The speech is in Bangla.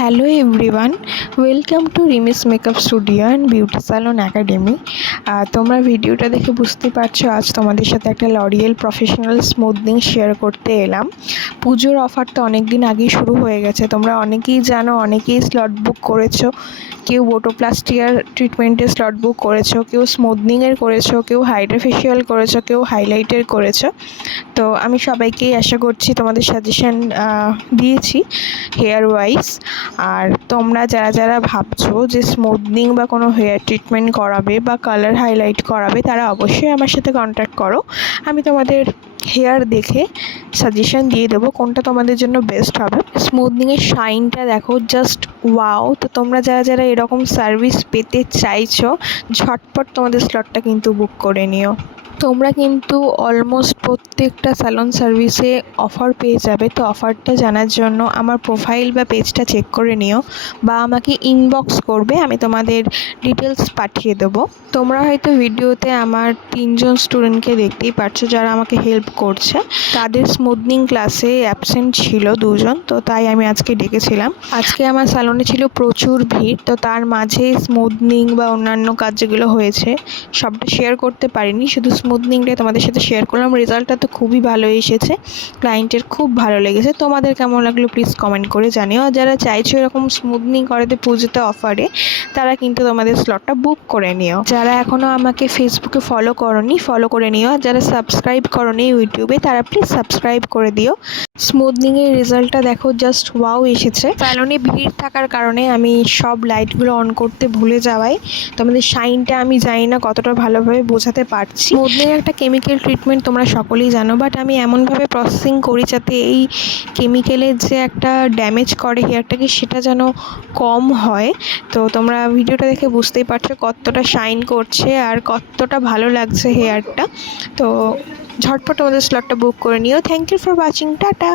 Hello everyone, welcome to রিমিস makeup studio and beauty salon academy. তোমরা ভিডিওটা দেখে বুঝতে পারছো আজ তোমাদের সাথে একটা লরিয়েল প্রফেশনাল স্মুথনিং শেয়ার করতে এলাম। পুজোর অফার তো অনেক দিন আগেই শুরু হয়ে গেছে, তোমরা অনেকেই জানো, অনেকেই স্লট বুক করেছো। কেউ বোটোপ্লাস্টিয়ার ট্রিটমেন্টের স্লট বুক করেছো, কেউ স্মুথনিংয়ের করেছো, কেউ হাইড্রা ফেশিয়াল করেছো, কেউ হাইলাইটের করেছো। তো আমি সবাইকেই আশা করছি তোমাদের সাজেশন দিয়েছি হেয়ার ওয়াইজ। আর তোমরা যারা যারা ভাবছো যে স্মুথনিং বা কোনো হেয়ার ট্রিটমেন্ট করাবে বা কালার হাইলাইট করাবে, তারা অবশ্যই আমার সাথে কন্ট্যাক্ট করো। আমি তোমাদের হেয়ার দেখে সাজেশন দিয়ে দেবো কোনটা তোমাদের জন্য বেস্ট হবে। স্মুথনিংয়ের শাইনটা দেখো, জাস্ট ওয়াও। তো তোমরা যারা যারা এরকম সার্ভিস পেতে চাইছো, ঝটপট তোমাদের স্লটটা কিন্তু বুক করে নিও। তোমরা কিন্তু অলমোস্ট প্রত্যেকটা স্যালন সার্ভিসে অফার পেয়ে যাবে। তো অফারটা জানার জন্য আমার প্রোফাইল বা পেজটা চেক করে নিও বা আমাকে ইনবক্স করবে, আমি তোমাদের ডিটেলস পাঠিয়ে দেবো। তোমরা হয়তো ভিডিওতে আমার 3জন স্টুডেন্টকে দেখতেই পাচ্ছো যারা আমাকে হেল্প করছে। তাদের স্মুথনিং ক্লাসে অ্যাবসেন্ট ছিল 2জন, তো তাই আমি আজকে ডেকেছিলাম। আজকে আমার স্যালনে ছিল প্রচুর ভিড়, তো তার মাঝে স্মুথনিং বা অন্যান্য কাজ যেগুলো হয়েছে সবটা শেয়ার করতে পারিনি, শুধু স্মুথনিংটাই তোমাদের সাথে শেয়ার করলাম। রেজাল্টটা তো খুবই ভালো এসেছে, ক্লায়েন্টের খুব ভালো লেগেছে। তোমাদের কেমন লাগলো প্লিজ কমেন্ট করে জানিও। আর যারা চাইছো এরকম স্মুথনিং করাতে পুজোতে অফারে, তারা কিন্তু তোমাদের স্লটটা বুক করে নিও। যারা এখনও আমাকে ফেসবুকে ফলো করোনি, ফলো করে নিও। আর যারা সাবস্ক্রাইব করোনি ইউটিউবে, তারা প্লিজ সাবস্ক্রাইব করে দিও। স্মুথনিংয়ের রেজাল্টটা দেখো, জাস্ট ওয়াও এসেছে। স্যালনে ভিড় থাকার কারণে আমি সব লাইটগুলো অন করতে ভুলে যাওয়ায় তোমাদের শাইনটা আমি জানি না কতটা ভালোভাবে বোঝাতে পারছি। স্মুথনিং একটা কেমিক্যাল ট্রিটমেন্ট, তোমরা সকলেই জানো, বাট আমি এমনভাবে প্রসেসিং করি যাতে এই কেমিক্যালের যে একটা ড্যামেজ করে হেয়ারটাকে, সেটা যেন কম হয়। তো তোমরা ভিডিওটা দেখে বুঝতেই পারছো কতটা শাইন করছে আর কতটা ভালো লাগছে হেয়ারটা। তো ঝটপট আমাদের স্লটটা বুক করে নিও। Thank you for watching, tata.